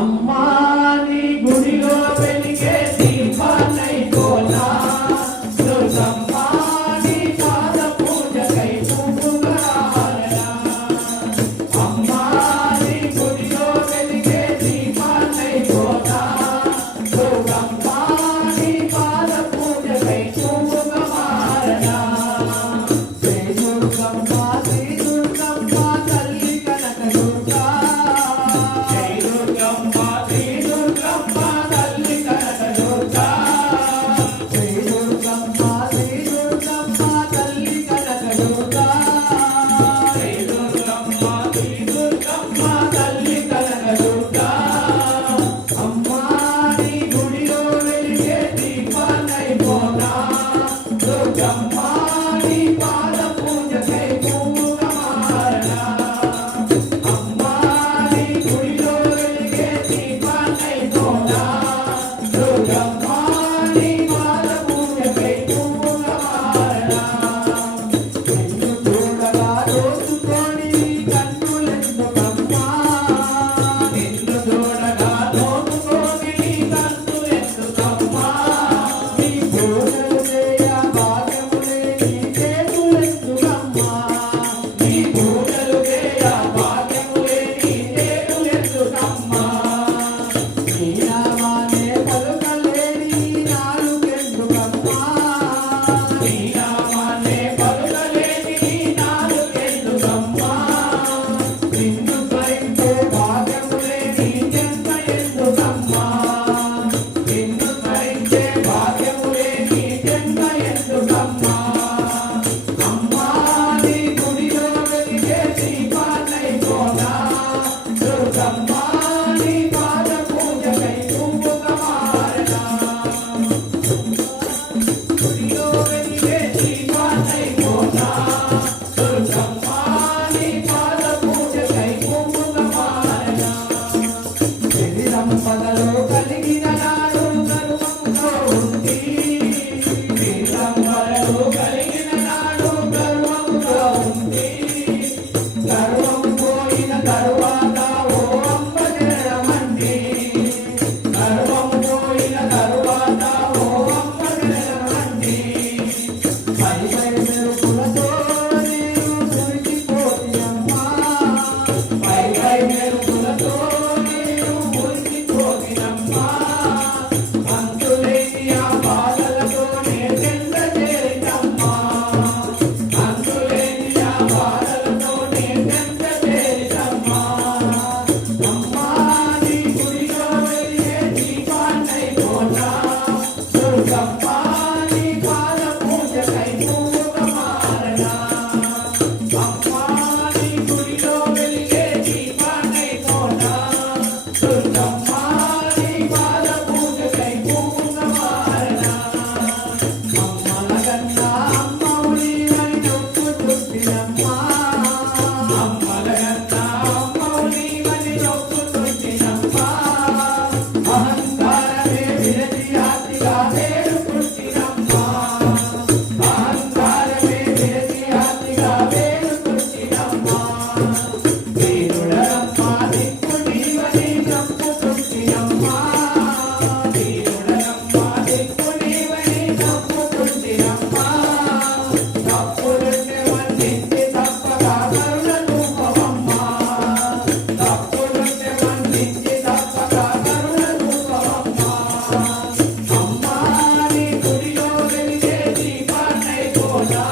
అమ్మా నీ గుడిలో వెలిగే దీపాలైపోనా దుర్గమ్మ నీ పాద పూజకై పువ్వులారనా అమ్మా నీ గుడిలో వెలిగే దీపాలైపోనా దుర్గమ్మ నీ పాద పూజకై పువ్వులారనా జై దుర్గమ్మ శ్రీ దుర్గమ్మ తల్లి కనక దుర్గా జై దుర్గమ్మ శ్రీ దుర్గమ్మ తల్లి కనక దుర్గా జై దుర్గమ్మ శ్రీ దుర్గమ్మ తల్లి కనక దుర్గా జై దుర్గమ్మ శ్రీ దుర్గమ్మ తల్లి కనక దుర్గా అమ్మా నీ గుడిలో వెలిగే దీపాలైపోనా దుర్గమ్మ నీ పాద పూజకై పువ్వులారనా అమ్మా నీ గుడిలో వెలిగే దీపాలైపోనా దుర్గమ్మ నీ పాద పూజకై పువ్వులారనా నిన్ను చూడగా దోచుకొని కన్నులెందుకమ్మా నిన్ను చూడగా దోచుకొని కన్నులెందుకమ్మా నీ పూజలు చేయ భాగ్యములే నీ చేతులెందుకమ్మా నీ పూజలు చేయ భాగ్యములే నీ చేతులెందుకమ్మా నీ నామానే పలుకలేని నాలుగెందుకమ్మా నీ నామానే పలుకలేని నాలుగెందుకమ్మా నిన్ను స్మరించే భాగ్యములే నీ చెంత ఎందుకమ్మా నిన్ను స్మరించే భాగ్యములే నీ చెంత ఎందుకమ్మా అమ్మా నీ గుడిలో వెలిగే దీపాలైపోనా దుర్గమ్మ నీ పాద పూజకై పువ్వులారనా గుడిలో వెలిగే దీపాలైపోనా దుర్గమ్మ నీ పాద పూజకై పువ్వులారనా సిరి సంపదలో కలిగిన నాడు గర్వంతో ఉంది సిరి సంపదలో కలిగిన నాడు గర్వంతో ఉంది గర్వం పోయిన తరువాత ఓ అమ్మ జరమండి గర్వం పోయిన తరువాత ఓ అమ్మ జరమండి పై పై మెరుపులతో నేను మురిసిపోతినమ్మా పై పై మెరుపులతో నేను మురిసిపోతినమ్మా అంతులేని ఆ బాధలతో నేను చెంత చేరినమ్మా అంతులేని ఆ బాధలతో నేను చెంత చేరినమ్మా అమ్మా నీ గుడిలో వెలిగే దీపాలైపోనా దుర్గమ్మ నీ పాద పూజకై పువ్వులారనా అమ్మా నీ గుడిలో వెలిగే దీపాలైపోనా దుర్గమ్మ నీ పాద పూజకై పువ్వులారనా అమ్మల కన్నా అమ్మవు నీవని నొప్పుతుంటినమ్మా అమ్మల కన్నా అమ్మవు నీవని నొప్పుతుంటినమ్మా అహంకారమే విరచి ఆతిగా వేడుకుంటినమ్మా అహంకారమే విరచి ఆతిగా వేడుకుంటినమ్మా వీరుడనమ్మా దిక్కు నీవని నమ్ముకుంటినమ్మా వీరుడనమ్మా దిక్కు నీవని నమ్ముకుంటినమ్మా తప్పులుంటే మన్నించి తప్పగా కరుణ చూపవమ్మా తప్పులుంటే మన్నించి తప్పగా కరుణ చూపవమ్మా అమ్మా నీ గుడిలో వెలిగే దీపాలైపోనా